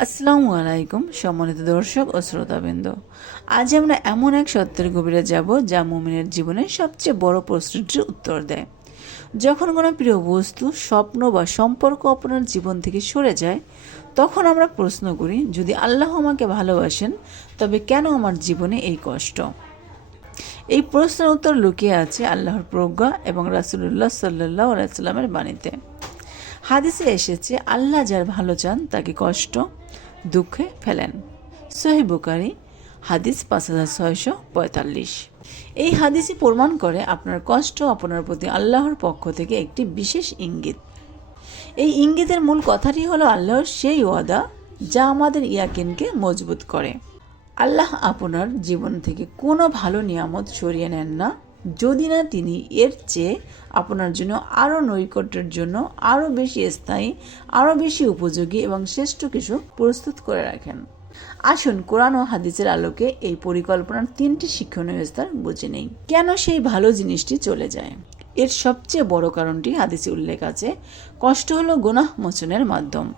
আসসালামু আলাইকুম, সম্মানিত দর্শক ও শ্রোতাবৃন্দ। আজ আমরা এমন এক সত্যের গভীরে যাব যা মুমিনের জীবনে সবচেয়ে বড় প্রশ্নটির উত্তর দেয়। যখন কোনো প্রিয় বস্তু, স্বপ্ন বা সম্পর্ক আপনার জীবন থেকে সরে যায়, তখন আমরা প্রশ্ন করি, যদি আল্লাহ আমাকে ভালোবাসেন, তবে কেন আমার জীবনে এই কষ্ট? এই প্রশ্নের উত্তর লুকিয়ে আছে আল্লাহর প্রজ্ঞা এবং রাসুলুল্লাহ সাল্লাহ আলাইস্লামের বাণীতে। হাদিসে এসেছে, আল্লাহ যার ভালো চান তাকে কষ্ট, দুঃখে ফেলেন। সহি বুকারি হাদিস পাঁচ হাজার ছয়শো পঁয়তাল্লিশ। এই হাদিসই প্রমাণ করে আপনার কষ্ট আপনার প্রতি আল্লাহর পক্ষ থেকে একটি বিশেষ ইঙ্গিত। এই ইঙ্গিতের মূল কথাটি হলো আল্লাহর সেই ওয়াদা যা আমাদের ইয়াকিনকে মজবুত করে। আল্লাহ আপনার জীবন থেকে কোনো ভালো নিয়ামত সরিয়ে নেন না। যদি না তিনি এর চেয়ে আপনার জন্য আরও নৈকট্যের জন্য আরও বেশি স্থায়ী, আরও বেশি উপযোগী এবং শ্রেষ্ঠ কিছু প্রস্তুত করে রাখেন। আসুন, কোরআন ও হাদিসের আলোকে এই পরিকল্পনার তিনটি শিক্ষণীয় স্তর বুঝে নেই। কেন সেই ভালো জিনিসটি চলে যায়? এর সবচেয়ে বড় কারণটি হাদিসে উল্লেখ আছে। কষ্ট হলো গুনাহ মোচনের মাধ্যম।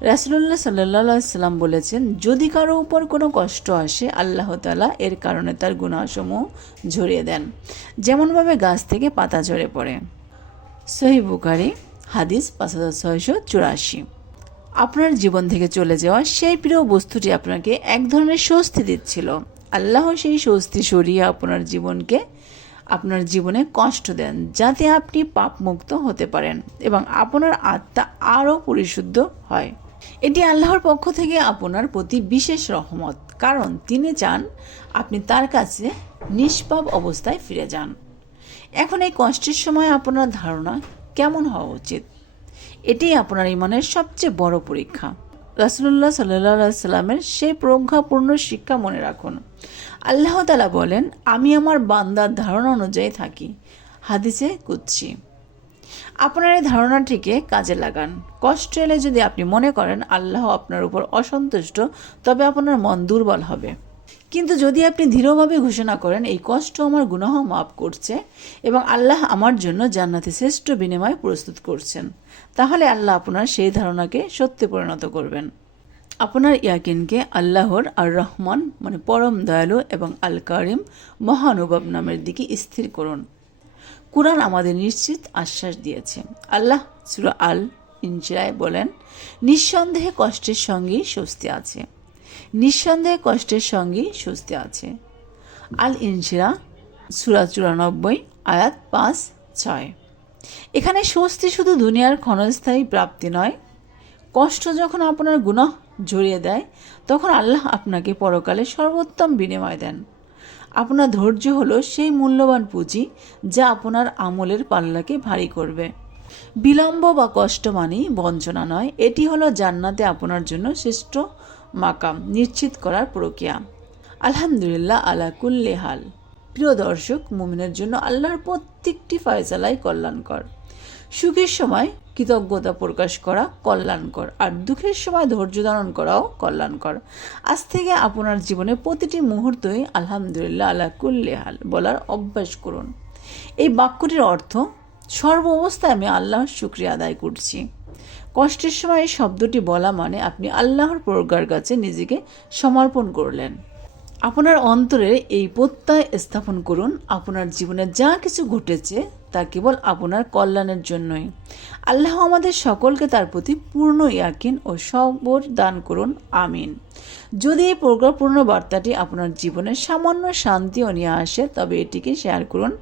রাসুল্লাহ সাল্লাহ সাল্লাম বলেছেন, যদি কারও উপর কোনো কষ্ট আসে, আল্লাহ তালা এর কারণে তার গুণাসমূহ ঝরিয়ে দেন। যেমনভাবে গাছ থেকে পাতা ঝরে পড়ে। সহি বুকারি হাদিস পাঁচ হাজার ছয়শো চুরাশি। আপনার জীবন থেকে চলে যাওয়া সেই প্রিয় বস্তুটি আপনাকে এক ধরনের স্বস্তি দিচ্ছিল। আল্লাহ সেই স্বস্তি সরিয়ে আপনার জীবনকে, আপনার জীবনে কষ্ট দেন, যাতে আপনি পাপমুক্ত হতে পারেন এবং আপনার আত্মা আরও পরিশুদ্ধ হয়। এটি আল্লাহর পক্ষ থেকে আপনার প্রতি বিশেষ রহমত, কারণ তিনি চান আপনি তার কাছে নিষ্পাপ অবস্থায় ফিরে যান। এখন এই কষ্টের সময় আপনার ধারণা কেমন হওয়া উচিত? এটি আপনার ইমানের সবচেয়ে বড় পরীক্ষা। রাসুল্লাহ সাল্লাহ সাল্লামের সেই প্রজ্ঞাপূর্ণ শিক্ষা মনে রাখুন। আল্লাহ তালা বলেন, আমি আমার বান্দার ধারণা অনুযায়ী থাকি। হাদিসে কুচ্ছি আপনার এই ধারণাটিকে কাজে লাগান। কষ্ট এলে যদি আপনি মনে করেন আল্লাহ আপনার উপর অসন্তুষ্ট, তবে আপনার মন দুর্বল হবে। কিন্তু যদি আপনি দৃঢ়ভাবে ঘোষণা করেন, এই কষ্ট আমার গুনাহ মাফ করছে এবং আল্লাহ আমার জন্য জান্নাতে শ্রেষ্ঠ বিনিময় প্রস্তুত করছেন, তাহলে আল্লাহ আপনার সেই ধারণাকে সত্যে পরিণত করবেন। আপনার ইয়াকিনকে আল্লাহর আর রহমান মানে পরম দয়ালু এবং আল কারিম মহানুভব নামের দিকে স্থির করুন। কুরআন আমাদের নিশ্চিত আশ্বাস দিয়েছে। আল্লাহ সুরা আল ইনজিরায় বলেন, নিঃসন্দেহে কষ্টের সঙ্গেই স্বস্তি আছে। নিঃসন্দেহে কষ্টের সঙ্গেই স্বস্তি আছে। আল ইনজিরা সুরা চুরানব্বই, আয়াত পাঁচ, ছয়। এখানে স্বস্তি শুধু দুনিয়ার ক্ষণস্থায়ী প্রাপ্তি নয়। কষ্ট যখন আপনার গুনাহ জড়িয়ে দেয়, তখন আল্লাহ আপনাকে পরকালে সর্বোত্তম বিনিময় দেন। আপনার ধৈর্য হলো সেই মূল্যবান পুঁজি যা আপনার আমলের পাল্লাকে ভারী করবে। বিলম্ব বা কষ্ট মানেই বঞ্চনা নয়, এটি হলো জান্নাতে আপনার জন্য শ্রেষ্ঠ মাকাম, নিশ্চিত করার প্রক্রিয়া। আলহামদুলিল্লাহ আলা কুল্লে হাল। প্রিয় দর্শক, মুমিনের জন্য আল্লাহর প্রত্যেকটি ফয়সালাই কল্যাণকর। সুখের সময় কৃতজ্ঞতা প্রকাশ করা, কল্যাণকর। আর দুঃখের সময় ধৈর্য ধারণ করাও কল্যাণকর। আজ থেকে আপনার জীবনে প্রতিটি মুহূর্তই আলহামদুলিল্লাহ আল্লাহ কুল্লেহাল বলার অভ্যাস করুন। এই বাক্যটির অর্থ, সর্ব অবস্থায় আমি আল্লাহর শুক্রিয়া আদায় করছি। কষ্টের সময় এই শব্দটি বলা মানে আপনি আল্লাহর প্রজ্ঞার কাছে নিজেকে সমর্পণ করলেন। আপনার অন্তরে এই প্রত্যয় স্থাপন করুন। আপনার জীবনে যা কিছু ঘটেছে, তা কেবল আপনার কল্যাণের জন্যই। আল্লাহ আমাদের সকলকে তার প্রতি পূর্ণ ইয়াকিন ও সবর দান করুন। আমিন। যদি এই প্রজ্ঞাপূর্ণ বার্তাটি আপনার জীবনে সামান্য শান্তিও নিয়ে আসে, তবে এটিকে শেয়ার করুন।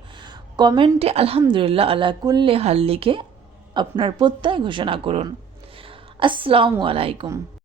কমেন্টে আলহামদুলিল্লাহ আল্লাহ কুল্লে হাল লিখে আপনার প্রত্যয় ঘোষণা করুন। আসসালামু আলাইকুম।